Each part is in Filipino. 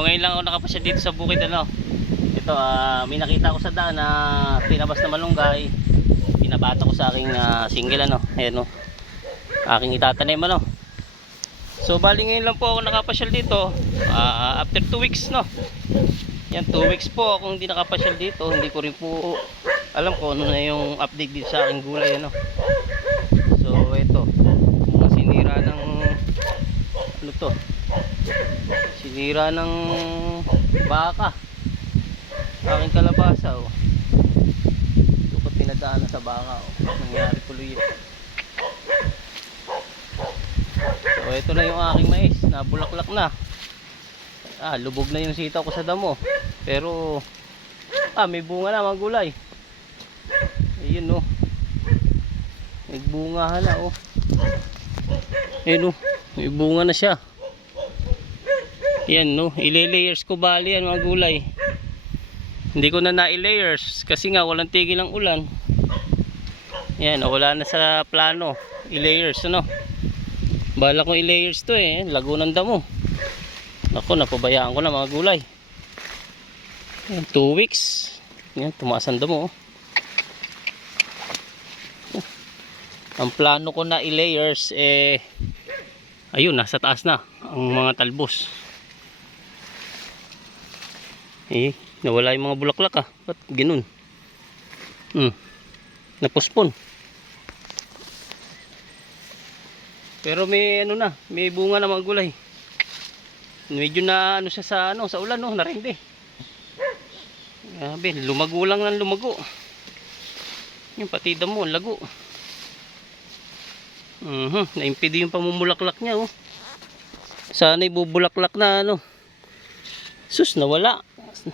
So ngayon lang ako nakapasya dito sa bukid ano. Ito may nakita ko sa daan na tinabas na malunggay. Pinabata ko sa aking single ano. Ayan o. Aking itatanim ano. So bali ngayon lang po ako nakapasyal dito. After 2 weeks no. Yan 2 weeks po akong hindi nakapasyal dito. Hindi ko rin po alam ko ano na yung update dito sa aking gulay ano. So ito. Mga sinira ng ano to. Sinira ng baka aking kalabasa oh. Ito ko pinadaan sa baka oh. Nangyari tuloy yun. So ito na yung aking mais na bulaklak na. Lubog na yung sitaw ko sa damo. Pero may bunga na mga gulay. Ayun oh. May bunga na oh. Ayun oh. May bunga na siya. Yan no, ile-layers ko bali yan mga gulay. Hindi ko na na-layers kasi nga walang tigil ng ulan. Yan, wala na sa plano i-layers ano. Bala ko i-layers to lago ng damo. Ako, napabayaan ko na mga gulay. Yan, 2 weeks. Yan, tumaas ang damo. Ang plano ko na i-layers ayun, nasa taas na ang mga talbos. Nawala yung mga bulaklak ba't ganun? Napuspon. Pero may ano na, may bunga na mga gulay. Medyo na ano siya sa ulan no, narindi. Grabe, lumago lang ng lumago. Yung pati damo, lago. Naimpide yung pamumulaklak niya oh. Sana ibubulaklak na ano. Sus, nawala.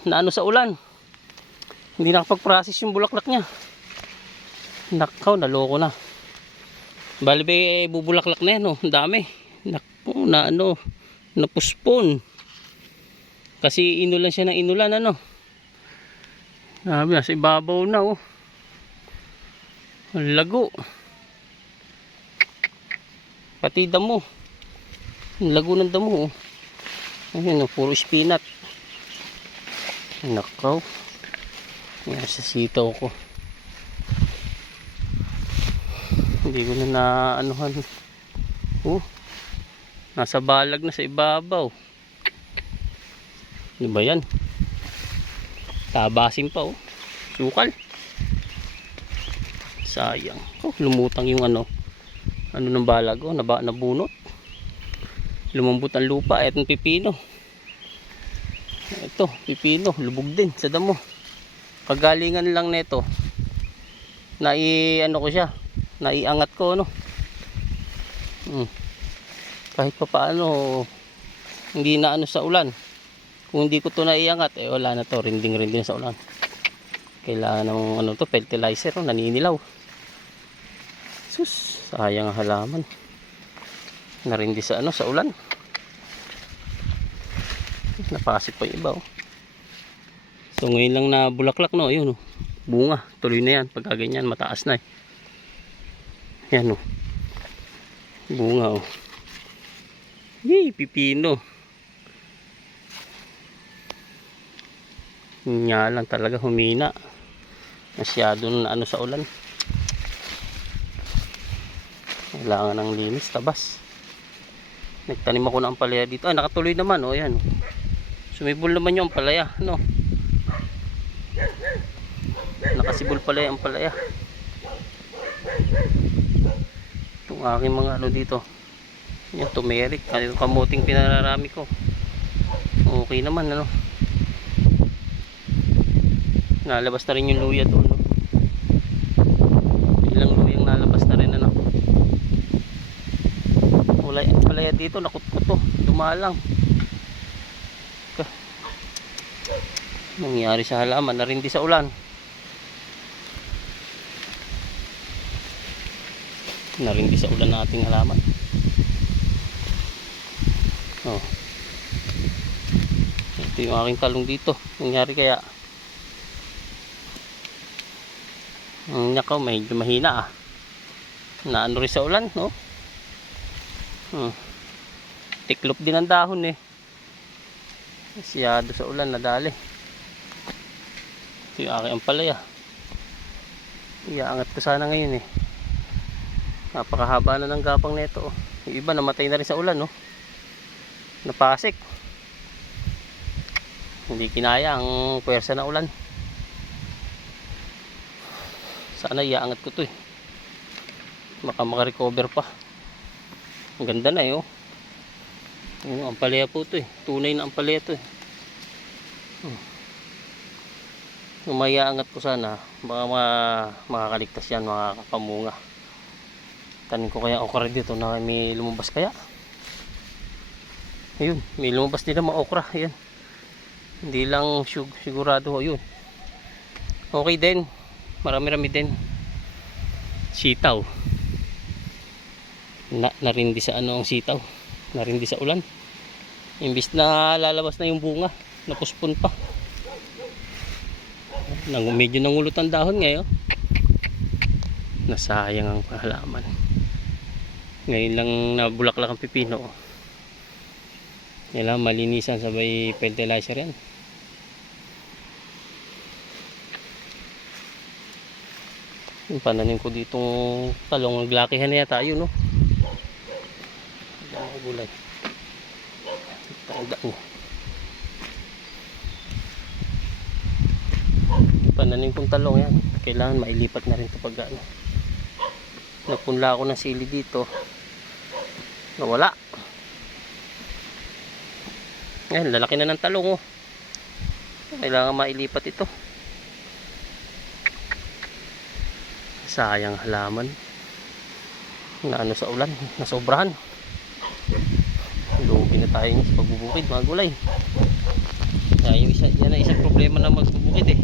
Na ano sa ulan. Hindi nakapag-process yung bulaklak niya. Nakaw, naloko na. Bali ba bubulaklak na yan oh. Ang dami. Nako, na ano, napuspon. Kasi inulan siya ng inulan ano. Sabi, nasa ibabaw na oh. Ang lago. Pati damo. Ang lago ng damo oh. Ayun oh, puro spinat. Nakaw. Yan sa sitaw ko. Hindi ko na naanuhan. Oh. Nasa balag na sa ibabaw. Ano ba yan? Tabasin pa oh. Sukal. Sayang. Oh, lumutang yung ano ng balag oh, nabunot. Lumambot ang lupa. Etong pipino. Ito, pipino, lubog din sa damo. Pagalingan lang nito. Ano ko siya, naiangat ko ano. Kahit pa paano hindi na ano sa ulan. Kung hindi ko to naiangat, wala na to, rinding sa ulan. Kailangan ng ano to, fertilizer, naninilaw. Sus, sayang ang halaman. Narindi sa ano, sa ulan. Napasip pa yung iba oh. So ngayon lang na bulaklak no, yun oh. Bunga, tuloy na yan. Pagka ganyan, mataas na yan oh. Bunga oh. Yay, pipino. Nya lang talaga humina. Masyado na ano sa ulan. Kailangan ng linis, tabas. Nagtanim ako ng ampalaya dito. Nakatuloy naman oh, yan oh. Sumibol naman yung ampalaya, no? Nakasibol pala yung ampalaya. Itong aking mga ano dito. Yung turmeric, yung kamuting pinararami ko. Okay naman, ano? Nalabas na rin yung luya doon, no? Ilang luyang nalabas na rin, ano? Wala yung ampalaya dito, nakutkuto. Dumalang. Nangyari sa halaman, narindi sa ulan. Narindi sa ulan nating halaman. Oh. Ito yung aking talong dito. Nangyari kaya ang nyakaw medyo mahina na ano rin sa ulan no. Tiklop din ang dahon Siyado sa ulan, nadali. Ito yung aking ampalaya. Iaangat ko sana ngayon eh. Napakahaba na ng gapang nito. Yung iba namatay na rin sa ulan, no? Napasik. Hindi kinaya ang puwersa na ulan. Sana iaangat ko to eh. Baka makarecover pa. Ang ganda na eh, oh. Yung ampalaya po to eh. Tunay na ampalaya to eh. Umayaangat ko sana. Baka makakaligtas yan, makakapamunga. Tanin ko kaya okra dito na may lumabas kaya. Ayun, may lumabas din naman okra. Ayan. Hindi lang sigurado. Ayun. Okay din. Marami-rami din. Sitaw. Narindi sa ano ang sitaw. Narindi sa ulan. Imbis na lalabas na yung bunga, napuspon pa. Medyo nangulot ang dahon ngayon. Nasayang ang halaman. Ngayon lang nabulaklak ang pipino. Kailangan malinisan sabay fertilizer yan. Yung pananim ko ditong talong, naglakihan na yata yun, no? Ang gulay. Tanda mo. Pananim kong talong yan. Kailangan mailipat na rin ito pag ano. Nagpunla ako ng sili dito. Nawala. Yan, lalaki na ng talong, oh. Kailangan mailipat ito. Sayang halaman. Na ano sa ulan, nasobrahan. Lugi na tayo sa pagbubukid, mga gulay. Kaya yung yan ang isang problema na magbubukid eh.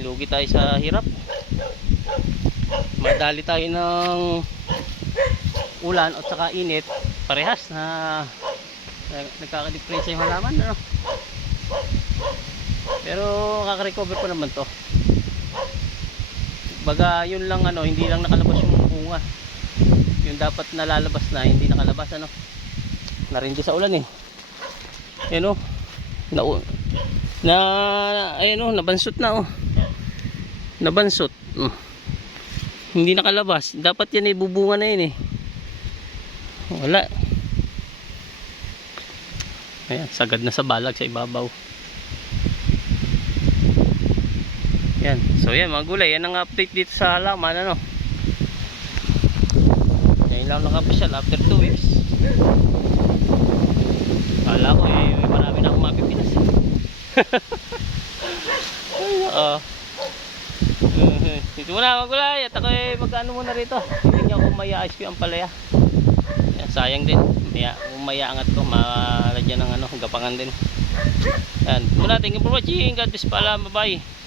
Lugi tayo sa hirap. Madali tayo ng ulan at saka init. Parehas na nagkaka-diferensya yung halaman, ano? Pero kaka-recover pa naman to. Baga yun lang ano, hindi lang nakalabas yung bunga. Yung dapat nalalabas na, hindi nakalabas ano. Narindi sa ulan eh. Ayan o. Ayan o, nabansot na o. Nabansot. Hindi nakalabas. Dapat yan eh, bubunga na yun eh. Wala. Ayan, sagad na sa balag sa ibabaw. Yan. So yan mga gulay, yan ang update dito sa halaman, ano. Yan lang nakapasyal after 2 weeks. Kala ko eh, marami na akong mapipinas. Dito muna mga gulay, at ako eh mag-ano muna rito. Hindi niya ako maya-ice ko yung ampalaya. Yan, sayang din. Umayaangat ko, malagyan ng ano, gapangan din. Yan. Muna, thank you for watching. God bless pala, bye bye.